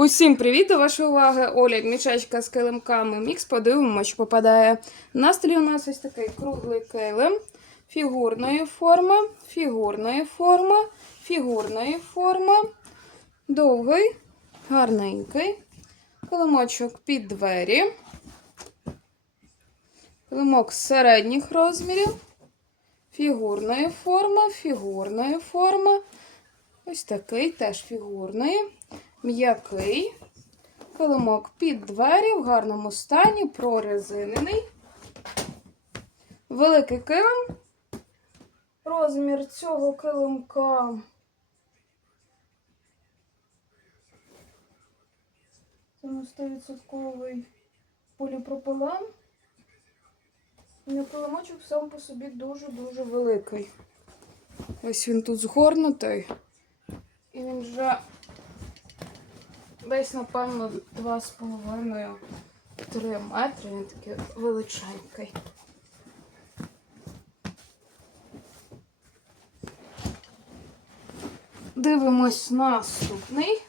Усім привіт! До вашої уваги Оля, мішечка з килимками мікс. Подивимося, що попадає. На столі у нас ось такий круглий килим фігурної форми, фігурної форми, фігурної форми, довгий, гарненький, килимочок під двері, килимок середніх розмірів, фігурної форми, фігурної форми. Ось такий теж фігурний, м'який. Килимок під двері в гарному стані, прорезинений. Великий килим. Розмір цього килимка. Це на 100% поліпропилен. І килимочок сам по собі дуже-дуже великий. Ось він тут згорнутий. І він вже десь, напевно, 2,5-3 метри. Він такий величенький. Дивимось наступний.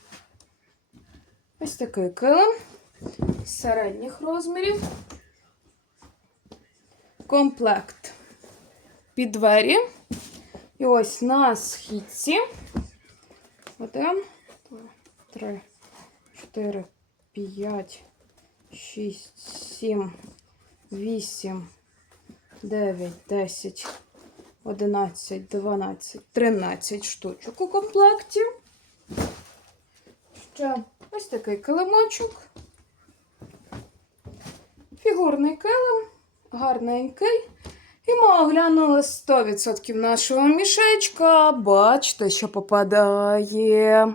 Ось такий килим середніх розмірів. Комплект під двері. І ось на східці. Один, два, три, чотири, п'ять, шість, сім, вісім, дев'ять, десять, одинадцять, дванадцять, тринадцять штучок у комплекті. Ще ось такий килимочок. Фігурний килим, гарненький. І ми оглянули 100% нашого мішечка. Бачите, що попадає.